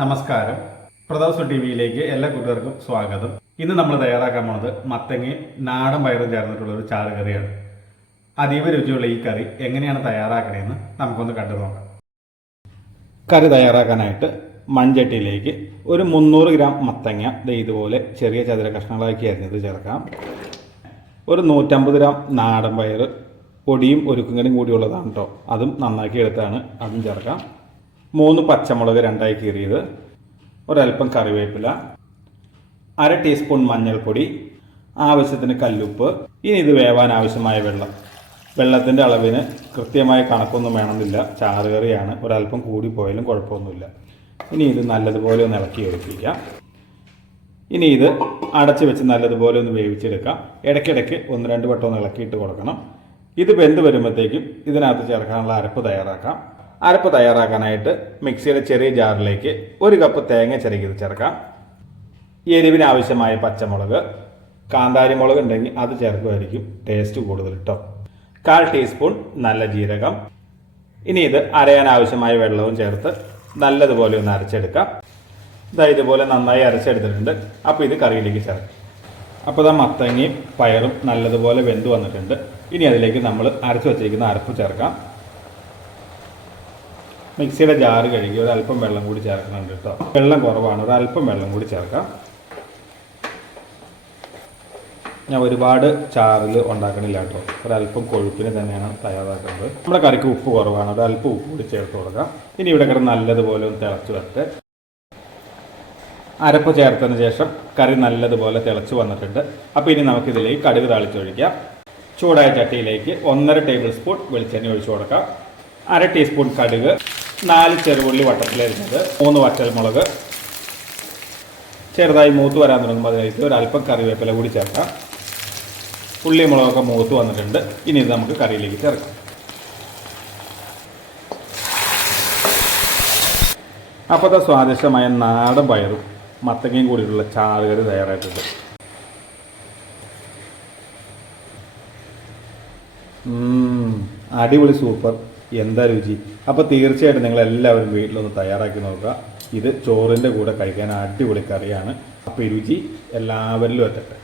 നമസ്കാരം. പ്രതാപ് ടി വിയിലേക്ക് എല്ലാ കൂട്ടുകാർക്കും സ്വാഗതം. ഇന്ന് നമ്മൾ തയ്യാറാക്കാൻ പോണത് മത്തങ്ങയും നാടൻ പയറും ചേർന്നിട്ടുള്ള ഒരു ചാറ് കറിയാണ്. അതീവ രുചിയുള്ള ഈ കറി എങ്ങനെയാണ് തയ്യാറാക്കണതെന്ന് നമുക്കൊന്ന് കണ്ടു നോക്കാം. കറി തയ്യാറാക്കാനായിട്ട് മൺചട്ടിയിലേക്ക് ഒരു 300 ഗ്രാം മത്തങ്ങ ഇതുപോലെ ചെറിയ ചതുര കഷ്ണങ്ങളാക്കി അരിഞ്ഞത് ചേർക്കാം. ഒരു 150 ഗ്രാം നാടൻ പയർ പൊടിയും ഒരുക്കുങ്ങനും കൂടിയുള്ളതാണ് കേട്ടോ. അതും നന്നാക്കി എടുത്താണ്, അതും ചേർക്കാം. 3 പച്ചമുളക് രണ്ടായി കീറിയത്, ഒരൽപ്പം കറിവേപ്പില, 1/2 ടീസ്പൂൺ മഞ്ഞൾപ്പൊടി, ആവശ്യത്തിന് കല്ലുപ്പ്. ഇനി ഇത് വേവാൻ ആവശ്യമായ വെള്ളം. വെള്ളത്തിൻ്റെ അളവിന് കൃത്യമായ കണക്കൊന്നും വേണമെന്നില്ല, ചാറ് കറിയാണ്, ഒരൽപ്പം കൂടിപ്പോയാലും കുഴപ്പമൊന്നുമില്ല. ഇനി ഇത് നല്ലതുപോലെ ഒന്ന് ഇളക്കി യോജിപ്പിക്കാം. ഇനി ഇത് അടച്ച് വെച്ച് നല്ലതുപോലെ ഒന്ന് വേവിച്ചെടുക്കാം. ഇടയ്ക്കിടയ്ക്ക് 1-2 വട്ടം ഒന്ന് ഇളക്കിയിട്ട് കൊടുക്കണം. ഇത് വെന്ത് വരുമ്പോഴത്തേക്കും ഇതിനകത്ത് ചേർക്കാനുള്ള അരപ്പ് തയ്യാറാക്കാം. അരപ്പ് തയ്യാറാക്കാനായിട്ട് മിക്സിയുടെ ചെറിയ ജാറിലേക്ക് 1 കപ്പ് തേങ്ങ ചിരകിയത് ചേർക്കാം. എരിവിന് ആവശ്യമായ പച്ചമുളക്, കാന്താരി മുളക് ഉണ്ടെങ്കിൽ അത് ചേർക്കുമായിരിക്കും ടേസ്റ്റ് കൂടുതൽ കേട്ടോ. 1/4 ടീസ്പൂൺ നല്ല ജീരകം. ഇനി ഇത് അരയാൻ ആവശ്യമായ വെള്ളവും ചേർത്ത് നല്ലതുപോലെ ഒന്ന് അരച്ചെടുക്കാം. ഇതുപോലെ നന്നായി അരച്ചെടുത്തിട്ടുണ്ട്. അപ്പോൾ ഇത് കറിയിലേക്ക് ചേർക്കാം. അപ്പോൾ മത്തങ്ങയും പയറും നല്ലതുപോലെ വെന്ത് വന്നിട്ടുണ്ട്. ഇനി അതിലേക്ക് നമ്മൾ അരച്ച് വെച്ചിരിക്കുന്ന അരപ്പ് ചേർക്കാം. മിക്സിയുടെ ജാറ് കഴുകി ഒരല്പം വെള്ളം കൂടി ചേർക്കുന്നുണ്ട് കേട്ടോ. വെള്ളം കുറവാണ്, ഒരല്പം വെള്ളം കൂടി ചേർക്കാം. ഞാൻ ഒരുപാട് ചാറിൽ ഉണ്ടാക്കണില്ല കേട്ടോ, ഒരല്പം കൊഴുപ്പിന് തന്നെയാണ് തയ്യാറാക്കുന്നത്. നമ്മുടെ കറിക്ക് ഉപ്പ് കുറവാണ്, ഒരല്പം ഉപ്പ് കൂടി ചേർത്ത് കൊടുക്കാം. ഇനി ഇവിടെ കിടന്ന് നല്ലതുപോലെ ഒന്ന് തിളച്ച് വരട്ടെ. അരപ്പ് ചേർത്തതിന് ശേഷം കറി നല്ലതുപോലെ തിളച്ച് വന്നിട്ടുണ്ട്. അപ്പോൾ ഇനി നമുക്കിതിലേക്ക് കടുക് താളിച്ചൊഴിക്കാം. ചൂടായ ചട്ടിയിലേക്ക് 1.5 ടേബിൾ സ്പൂൺ വെളിച്ചെണ്ണ ഒഴിച്ചു കൊടുക്കാം. 1/2 ടീസ്പൂൺ കടുക്, 4 ചെറുപുള്ളി വട്ടത്തിലരിഞ്ഞത്, 3 വറ്റൽമുളക്. ചെറുതായി മൂത്ത് വരാൻ തുടങ്ങുമ്പോൾ അതിലേക്ക് ഒരല്പം കറിവേപ്പില കൂടി ചേർക്കാം. ഉള്ളി മുളകൊക്കെ മൂത്ത് വന്നിട്ടുണ്ട്. ഇനി ഇത് നമുക്ക് കറിയിലേക്ക് ചേർക്കാം. അപ്പോൾ സ്വാദിഷ്ടമായ നാടൻ പയറും മത്തങ്ങയും കൂടിയിട്ടുള്ള ചാറ് കറി തയ്യാറായിട്ടുണ്ട്. അടിപൊളി, സൂപ്പർ, എന്താ രുചി. അപ്പോൾ തീർച്ചയായിട്ടും നിങ്ങൾ എല്ലാവരും വീട്ടിലൊന്ന് തയ്യാറാക്കി നോക്കുക. ഇത് ചോറിൻ്റെ കൂടെ കഴിക്കാൻ അടിപൊളി കറിയാണ്. അപ്പോൾ ഈ രുചി എല്ലാവരിലും എത്തട്ടെ.